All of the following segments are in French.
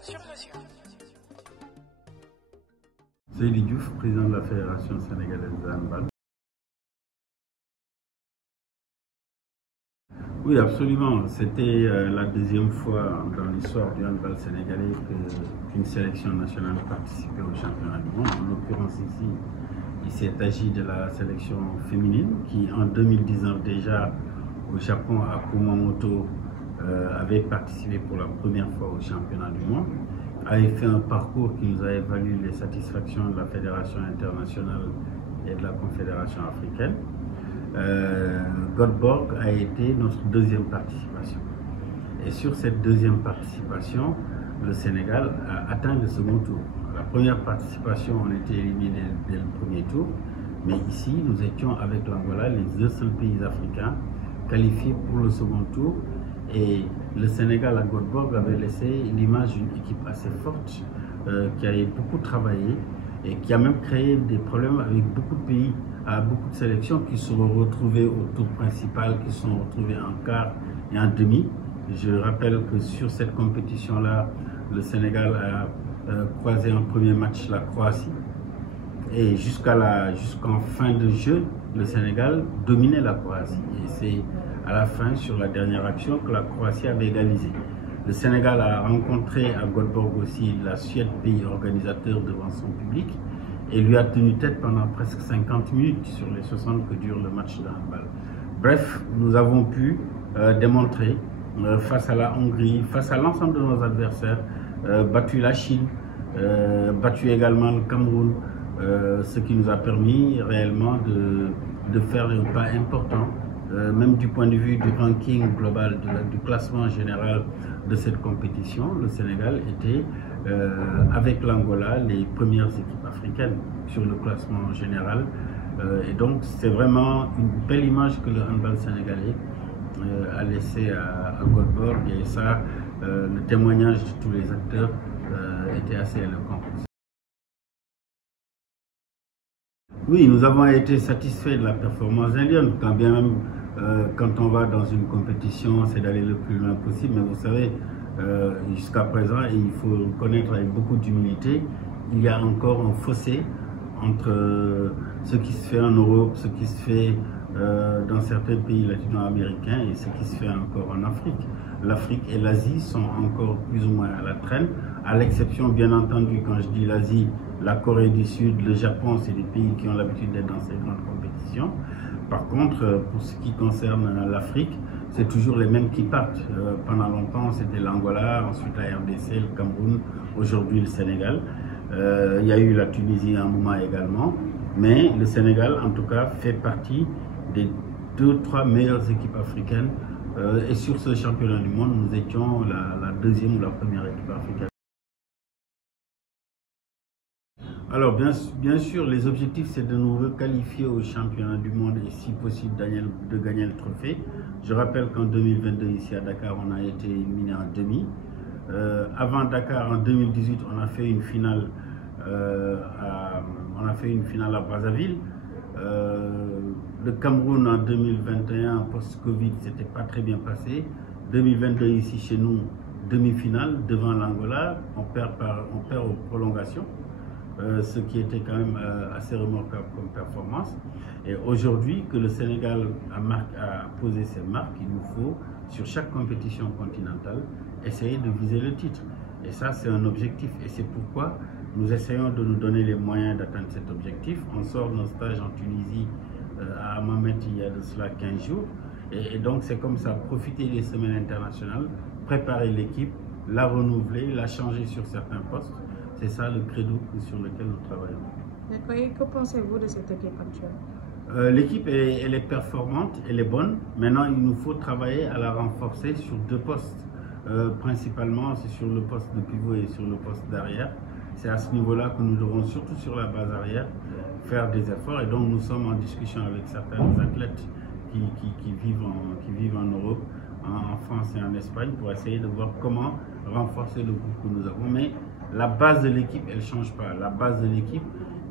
sur mesure. Seydi Diouf, président de la Fédération sénégalaise de handball. Oui, absolument. C'était la deuxième fois dans l'histoire du handball sénégalais qu'une sélection nationale participait au championnat du monde. En l'occurrence ici, il s'est agi de la sélection féminine qui, en 2019 déjà, au Japon, à Kumamoto, avait participé pour la première fois au championnat du monde, avait fait un parcours qui nous a valu les satisfactions de la Fédération internationale et de la Confédération africaine. Göteborg a été notre deuxième participation. Et sur cette deuxième participation, le Sénégal a atteint le second tour. La première participation, on était éliminés dès le premier tour, mais ici, nous étions avec l'Angola les deux seuls pays africains qualifiés pour le second tour. Et le Sénégal à Göteborg avait laissé l'image d'une équipe assez forte, qui avait beaucoup travaillé et qui a même créé des problèmes avec beaucoup de pays, à beaucoup de sélections qui se sont retrouvées au tour principal, qui se sont retrouvées en quart et en demi. Je rappelle que sur cette compétition-là, le Sénégal a croisé en premier match la Croatie. Et jusqu'en fin de jeu, le Sénégal dominait la Croatie. Et c'est à la fin, sur la dernière action, que la Croatie avait égalisé. Le Sénégal a rencontré à Göteborg aussi la Suède, pays organisateur devant son public, et lui a tenu tête pendant presque 50 minutes sur les 60 que dure le match de handball. Bref, nous avons pu démontrer face à la Hongrie, face à l'ensemble de nos adversaires, battu la Chine, battu également le Cameroun, ce qui nous a permis réellement de faire un pas important, même du point de vue du ranking global, du classement général de cette compétition. Le Sénégal était, avec l'Angola, les premières équipes africaines sur le classement général. Et donc, c'est vraiment une belle image que le handball sénégalais a laissé à Göteborg. Et ça, le témoignage de tous les acteurs était assez éloquent. Oui, nous avons été satisfaits de la performance indienne, quand bien même quand on va dans une compétition, c'est d'aller le plus loin possible. Mais vous savez, jusqu'à présent, et il faut le connaître avec beaucoup d'humilité, il y a encore un fossé entre ce qui se fait en Europe, ce qui se fait dans certains pays latino-américains et ce qui se fait encore en Afrique. L'Afrique et l'Asie sont encore plus ou moins à la traîne, à l'exception, bien entendu, quand je dis l'Asie, la Corée du Sud, le Japon, c'est des pays qui ont l'habitude d'être dans ces grandes compétitions. Par contre, pour ce qui concerne l'Afrique, c'est toujours les mêmes qui partent. Pendant longtemps, c'était l'Angola, ensuite la RDC, le Cameroun, aujourd'hui le Sénégal. Il y a eu la Tunisie à un moment également. Mais le Sénégal, en tout cas, fait partie des 2-3 meilleures équipes africaines. Et sur ce championnat du monde, nous étions la deuxième ou la première équipe africaine. Alors, bien sûr, les objectifs, c'est de nous requalifier au championnat du monde et si possible de gagner le trophée. Je rappelle qu'en 2022, ici à Dakar, on a été éliminé en demi. Avant Dakar, en 2018, on a fait une finale, à Brazzaville. Le Cameroun en 2021, post-Covid, c'était pas très bien passé. 2022, ici chez nous, demi-finale devant l'Angola, on perd aux prolongations. Ce qui était quand même assez remarquable comme performance. Et aujourd'hui, que le Sénégal a posé ses marques, il nous faut, sur chaque compétition continentale, essayer de viser le titre. Et ça, c'est un objectif. Et c'est pourquoi nous essayons de nous donner les moyens d'atteindre cet objectif. On sort de nos stages en Tunisie à Hammamet il y a de cela 15 jours. Et donc, c'est comme ça, profiter des semaines internationales, préparer l'équipe, la renouveler, la changer sur certains postes. C'est ça le credo sur lequel nous travaillons. D'accord. Et que pensez-vous de cette équipe actuelle? L'équipe, elle est performante, elle est bonne. Maintenant, il nous faut travailler à la renforcer sur deux postes. Principalement, c'est sur le poste de pivot et sur le poste d'arrière. C'est à ce niveau-là que nous devons, surtout sur la base arrière, faire des efforts. Et donc, nous sommes en discussion avec certains athlètes qui vivent en Europe, en France et en Espagne, pour essayer de voir comment renforcer le groupe que nous avons. Mais la base de l'équipe, elle ne change pas. La base de l'équipe,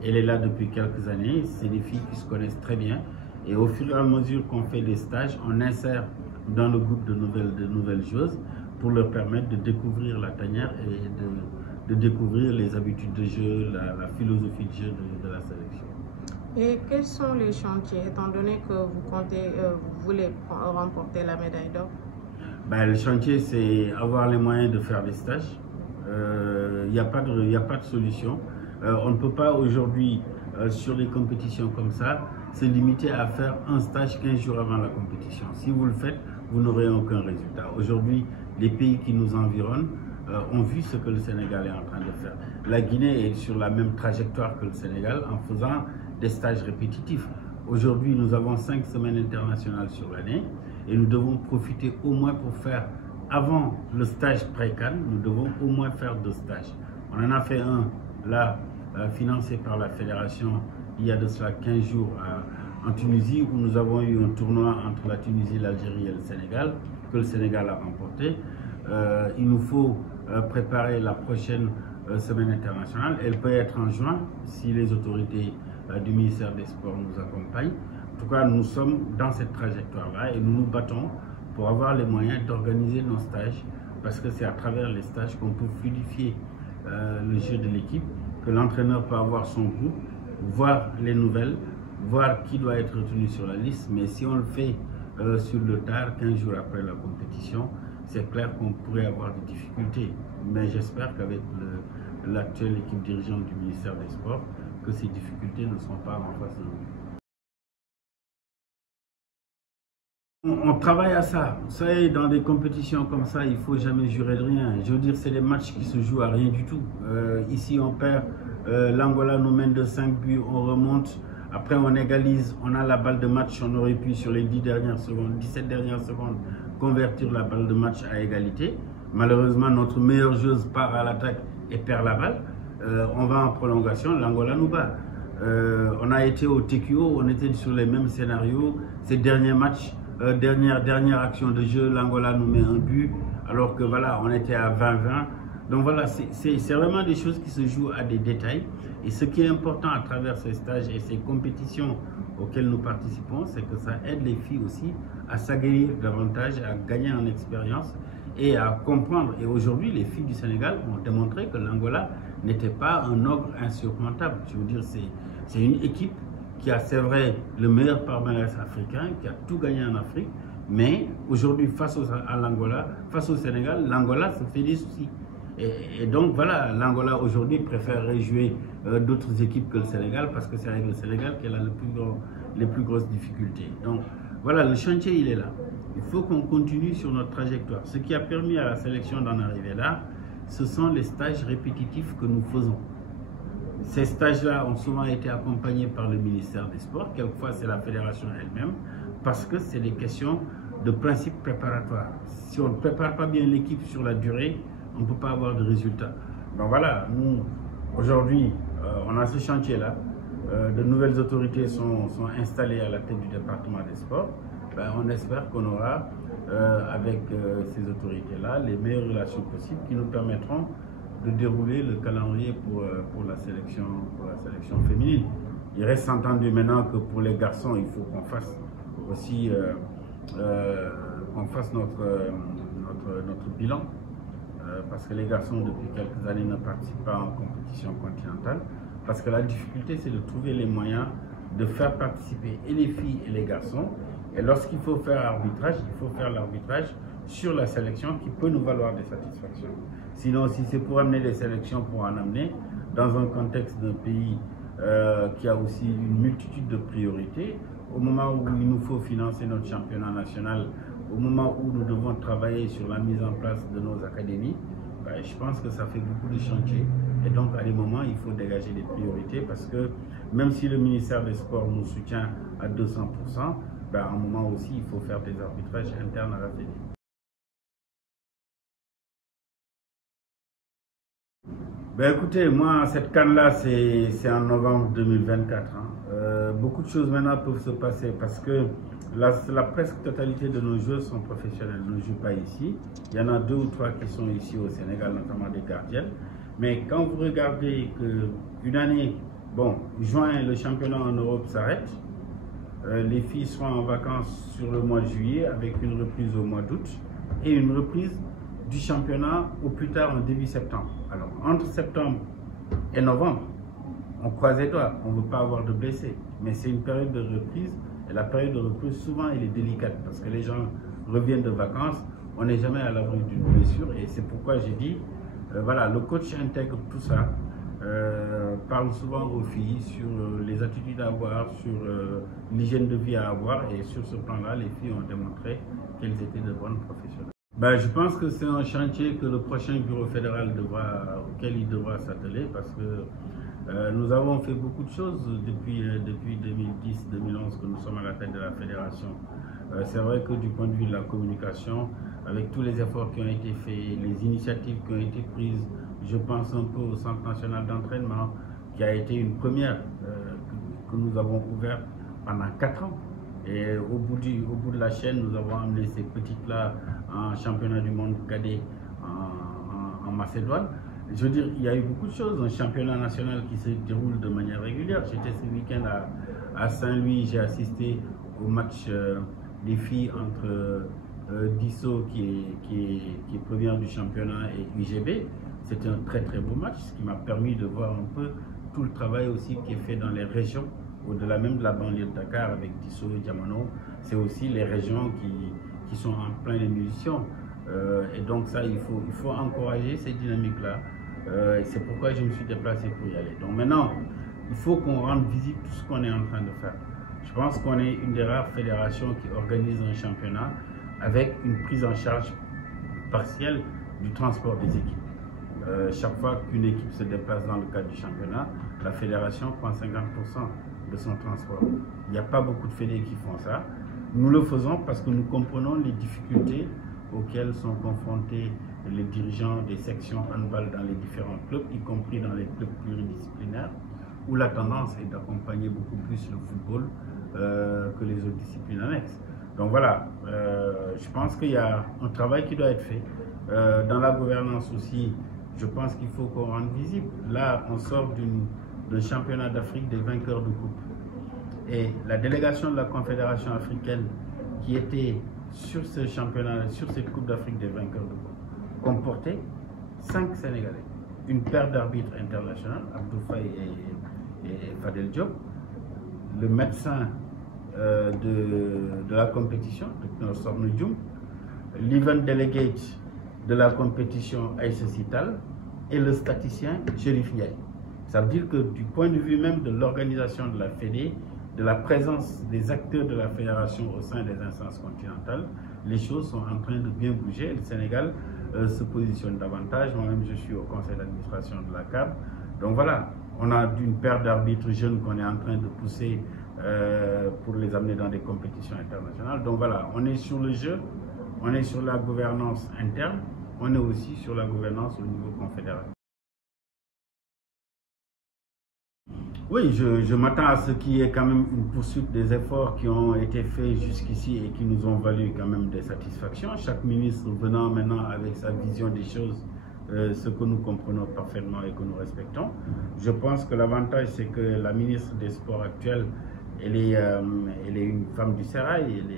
elle est là depuis quelques années. C'est des filles qui se connaissent très bien. Et au fur et à mesure qu'on fait des stages, on insère dans le groupe de nouvelles joueuses pour leur permettre de découvrir la tanière et de découvrir les habitudes de jeu, la philosophie de jeu de la sélection. Et quels sont les chantiers, étant donné que vous voulez remporter la médaille d'or? Le chantier, c'est avoir les moyens de faire des stages. Il n'y a pas de solution. On ne peut pas aujourd'hui, sur les compétitions comme ça, se limiter à faire un stage 15 jours avant la compétition. Si vous le faites, vous n'aurez aucun résultat. Aujourd'hui, les pays qui nous environnent ont vu ce que le Sénégal est en train de faire. La Guinée est sur la même trajectoire que le Sénégal en faisant des stages répétitifs. Aujourd'hui, nous avons 5 semaines internationales sur l'année et nous devons profiter au moins pour faire, avant le stage pré-CAN, nous devons au moins faire 2 stages. On en a fait un, là, financé par la fédération, il y a de cela 15 jours en Tunisie, où nous avons eu un tournoi entre la Tunisie, l'Algérie et le Sénégal, que le Sénégal a remporté. Il nous faut préparer la prochaine semaine internationale. Elle peut être en juin, si les autorités du ministère des Sports nous accompagnent. En tout cas, nous sommes dans cette trajectoire-là et nous nous battons pour avoir les moyens d'organiser nos stages, parce que c'est à travers les stages qu'on peut fluidifier le jeu de l'équipe, que l'entraîneur peut avoir son groupe, voir les nouvelles, voir qui doit être retenu sur la liste. Mais si on le fait sur le tard, 15 jours après la compétition, c'est clair qu'on pourrait avoir des difficultés. Mais j'espère qu'avec l'actuelle équipe dirigeante du ministère des Sports, que ces difficultés ne seront pas en face de nous. On travaille à ça. Vous savez, dans des compétitions comme ça, il ne faut jamais jurer de rien. Je veux dire, c'est des matchs qui se jouent à rien du tout. Ici, on perd. L'Angola nous mène de 5 buts, on remonte. Après, on égalise. On a la balle de match. On aurait pu, sur les 10 dernières secondes, 17 dernières secondes, convertir la balle de match à égalité. Malheureusement, notre meilleure joueuse part à l'attaque et perd la balle. On va en prolongation. L'Angola nous bat. On a été au TQO. On était sur les mêmes scénarios. Ces derniers matchs. Dernière action de jeu, l'Angola nous met un but, alors que voilà, on était à 20-20. Donc voilà, c'est vraiment des choses qui se jouent à des détails. Et ce qui est important à travers ces stages et ces compétitions auxquelles nous participons, c'est que ça aide les filles aussi à s'aguerrir davantage, à gagner en expérience et à comprendre. Et aujourd'hui, les filles du Sénégal ont démontré que l'Angola n'était pas un ogre insurmontable. Je veux dire, c'est une équipe qui a, c'est vrai, le meilleur palmarès africain, qui a tout gagné en Afrique, mais aujourd'hui, face à l'Angola, face au Sénégal, l'Angola se fait des soucis. Et donc voilà, l'Angola aujourd'hui préférerait jouer d'autres équipes que le Sénégal, parce que c'est avec le Sénégal qu'elle a les plus grosses difficultés. Donc voilà, le chantier, il est là. Il faut qu'on continue sur notre trajectoire. Ce qui a permis à la sélection d'en arriver là, ce sont les stages répétitifs que nous faisons. Ces stages-là ont souvent été accompagnés par le ministère des Sports, quelquefois c'est la fédération elle-même, parce que c'est des questions de principe préparatoire. Si on ne prépare pas bien l'équipe sur la durée, on ne peut pas avoir de résultats. Donc voilà, nous, aujourd'hui, on a ce chantier-là. De nouvelles autorités sont installées à la tête du département des sports. On espère qu'on aura, avec ces autorités-là, les meilleures relations possibles qui nous permettront de dérouler le calendrier pour la sélection féminine. Il reste entendu maintenant que pour les garçons, il faut qu'on fasse aussi notre bilan, parce que les garçons depuis quelques années ne participent pas en compétition continentale, parce que la difficulté c'est de trouver les moyens de faire participer et les filles et les garçons, et lorsqu'il faut faire arbitrage, il faut faire l'arbitrage sur la sélection qui peut nous valoir des satisfactions. Sinon, si c'est pour amener des sélections pour en amener, dans un contexte d'un pays qui a aussi une multitude de priorités, au moment où il nous faut financer notre championnat national, au moment où nous devons travailler sur la mise en place de nos académies, je pense que ça fait beaucoup de chantiers. Et donc, à des moments, il faut dégager des priorités parce que même si le ministère des Sports nous soutient à 200%, à un moment aussi, il faut faire des arbitrages internes à la fédération. Écoutez, moi, cette CAN-là, c'est en novembre 2024. Beaucoup de choses maintenant peuvent se passer parce que la presque totalité de nos joueurs sont professionnels, ne jouent pas ici. Il y en a 2 ou 3 qui sont ici au Sénégal, notamment des gardiennes. Mais quand vous regardez qu'une année, juin, le championnat en Europe s'arrête, les filles seront en vacances sur le mois de juillet avec une reprise au mois d'août et une reprise du championnat au plus tard en début septembre. Alors, entre septembre et novembre, on croise les doigts, on ne veut pas avoir de blessés. Mais c'est une période de reprise. Et la période de reprise, souvent, elle est délicate parce que les gens reviennent de vacances. On n'est jamais à l'abri d'une blessure. Et c'est pourquoi j'ai dit, voilà, le coach intègre tout ça. Parle souvent aux filles sur les attitudes à avoir, sur l'hygiène de vie à avoir. Et sur ce plan-là, les filles ont démontré qu'elles étaient de bonnes professionnelles. Ben, je pense que c'est un chantier que le prochain bureau fédéral auquel il devra s'atteler parce que nous avons fait beaucoup de choses depuis 2010-2011 que nous sommes à la tête de la fédération. C'est vrai que du point de vue de la communication, avec tous les efforts qui ont été faits, les initiatives qui ont été prises, je pense un peu au Centre national d'entraînement, qui a été une première que nous avons ouverte pendant 4 ans. Et au bout de la chaîne, nous avons amené ces petites-là en championnat du monde cadet en Macédoine. Je veux dire, il y a eu beaucoup de choses. Un championnat national qui se déroule de manière régulière. J'étais ce week-end à Saint-Louis, j'ai assisté au match des filles entre Dissau, qui est première du championnat, et UGB. C'était un très très beau match, ce qui m'a permis de voir un peu tout le travail aussi qui est fait dans les régions, au-delà même de la banlieue de Dakar avec Dissau et Diamano. C'est aussi les régions qui sont en plein émulsion. Et donc ça, il faut encourager ces dynamiques-là. C'est pourquoi je me suis déplacé pour y aller. Donc maintenant, il faut qu'on rende visible tout ce qu'on est en train de faire. Je pense qu'on est une des rares fédérations qui organise un championnat avec une prise en charge partielle du transport des équipes. Chaque fois qu'une équipe se déplace dans le cadre du championnat, la fédération prend 50% de son transport. Il n'y a pas beaucoup de fédés qui font ça. Nous le faisons parce que nous comprenons les difficultés auxquelles sont confrontés les dirigeants des sections handball dans les différents clubs, y compris dans les clubs pluridisciplinaires, où la tendance est d'accompagner beaucoup plus le football que les autres disciplines annexes. Donc voilà, je pense qu'il y a un travail qui doit être fait. Dans la gouvernance aussi, je pense qu'il faut qu'on rende visible. Là, on sort d'un championnat d'Afrique des vainqueurs de coupe. Et la délégation de la Confédération africaine qui était sur ce championnat, sur cette Coupe d'Afrique des vainqueurs de coupe, comportait 5 Sénégalais. Une paire d'arbitres internationaux, Abdou Faye et Fadel Diop, le médecin de la compétition, Dr Sorno Dioum, l'event delegate de la compétition Aïssa Sital et le statisticien Chérif Ndiaye. Ça veut dire que du point de vue même de l'organisation de la Fédé, de la présence des acteurs de la fédération au sein des instances continentales, les choses sont en train de bien bouger. Le Sénégal se positionne davantage. Moi-même, je suis au conseil d'administration de la CAB. Donc voilà, on a une paire d'arbitres jeunes qu'on est en train de pousser pour les amener dans des compétitions internationales. Donc voilà, on est sur le jeu, on est sur la gouvernance interne, on est aussi sur la gouvernance au niveau confédéral. Oui, je m'attends à ce qu'il y ait quand même une poursuite des efforts qui ont été faits jusqu'ici et qui nous ont valu quand même des satisfactions. Chaque ministre venant maintenant avec sa vision des choses, ce que nous comprenons parfaitement et que nous respectons. Je pense que l'avantage, c'est que la ministre des Sports actuelle, elle est une femme du Sérail, elle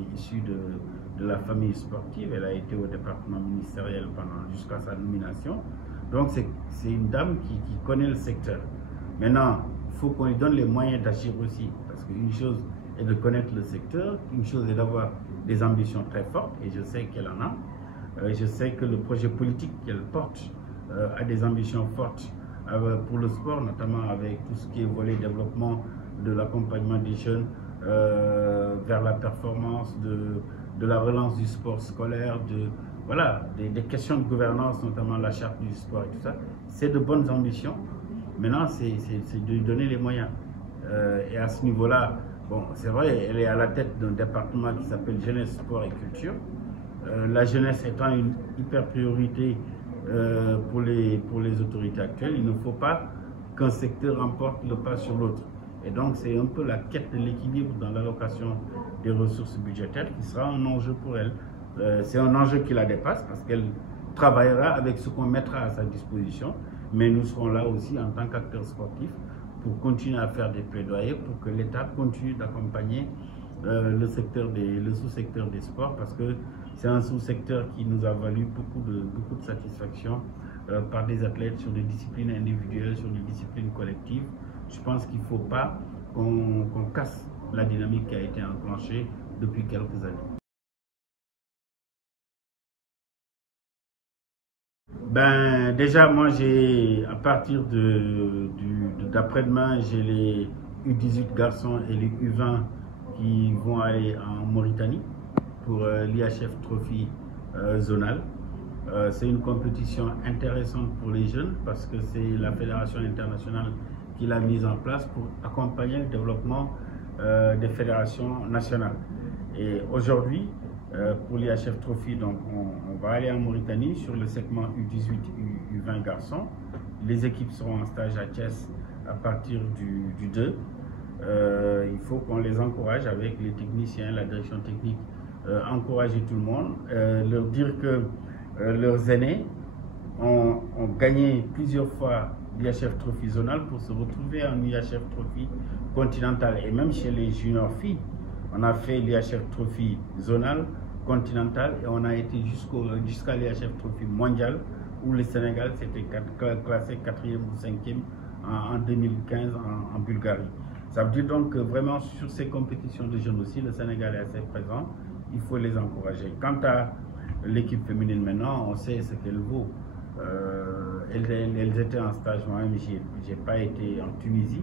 est issue de la famille sportive, elle a été au département ministériel jusqu'à sa nomination. Donc c'est une dame qui connaît le secteur. Maintenant, il faut qu'on lui donne les moyens d'agir aussi, parce qu'une chose est de connaître le secteur, une chose est d'avoir des ambitions très fortes, et je sais qu'elle en a. Je sais que le projet politique qu'elle porte a des ambitions fortes pour le sport, notamment avec tout ce qui est volet développement de l'accompagnement des jeunes vers la performance, de la relance du sport scolaire, voilà, des questions de gouvernance, notamment la charte du sport et tout ça. C'est de bonnes ambitions. Maintenant, c'est de lui donner les moyens. Et à ce niveau-là, bon, c'est vrai, elle est à la tête d'un département qui s'appelle Jeunesse, Sport et Culture. La jeunesse étant une hyper priorité pour les autorités actuelles, il ne faut pas qu'un secteur remporte le pas sur l'autre. Et donc, c'est un peu la quête de l'équilibre dans l'allocation des ressources budgétaires qui sera un enjeu pour elle. C'est un enjeu qui la dépasse parce qu'elle travaillera avec ce qu'on mettra à sa disposition. Mais nous serons là aussi en tant qu'acteurs sportifs pour continuer à faire des plaidoyers pour que l'État continue d'accompagner le sous-secteur des sports, parce que c'est un sous-secteur qui nous a valu beaucoup de satisfaction par des athlètes sur des disciplines individuelles, sur des disciplines collectives. Je pense qu'il ne faut pas qu'on casse la dynamique qui a été enclenchée depuis quelques années. Ben, déjà, moi, à partir d'après-demain, j'ai les U18 garçons et les U20 qui vont aller en Mauritanie pour l'IHF Trophy zonal. C'est une compétition intéressante pour les jeunes parce que c'est la fédération internationale qui l'a mise en place pour accompagner le développement des fédérations nationales. Et aujourd'hui, pour l'IHF Trophy, donc on va aller en Mauritanie sur le segment U18, U20 garçons. Les équipes seront en stage à Thiès à partir du 2. Il faut qu'on les encourage avec les techniciens, la direction technique, encourager tout le monde, leur dire que leurs aînés ont gagné plusieurs fois l'IHF Trophy zonal pour se retrouver en IHF Trophy continental. Et même chez les juniors filles, on a fait l'IHF Trophy zonal, continental, et on a été jusqu'à l'IHF Trophy mondial où le Sénégal s'était classé 4e ou 5e en 2015 en Bulgarie. Ça veut dire donc que vraiment sur ces compétitions de jeunes aussi, le Sénégal est assez présent, il faut les encourager. Quant à l'équipe féminine maintenant, on sait ce qu'elle vaut. Elles étaient en stage, moi-même j'ai pas été en Tunisie.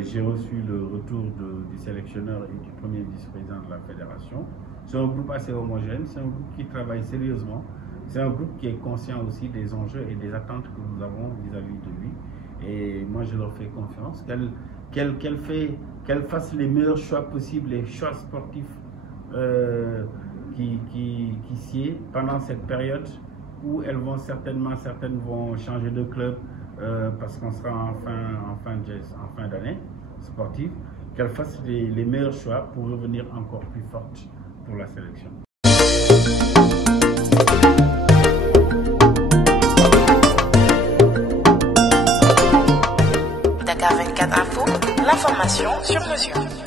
J'ai reçu le retour du sélectionneur et du premier vice-président de la fédération. C'est un groupe assez homogène, c'est un groupe qui travaille sérieusement, c'est un groupe qui est conscient aussi des enjeux et des attentes que nous avons vis-à-vis de lui. Et moi je leur fais confiance, qu'elle fasse les meilleurs choix possibles, les choix sportifs qui sied pendant cette période où certaines vont changer de club parce qu'on sera en fin d'année sportive, qu'elle fasse les meilleurs choix pour revenir encore plus forte pour la sélection. Dakar 24 Info, l'information sur mesure.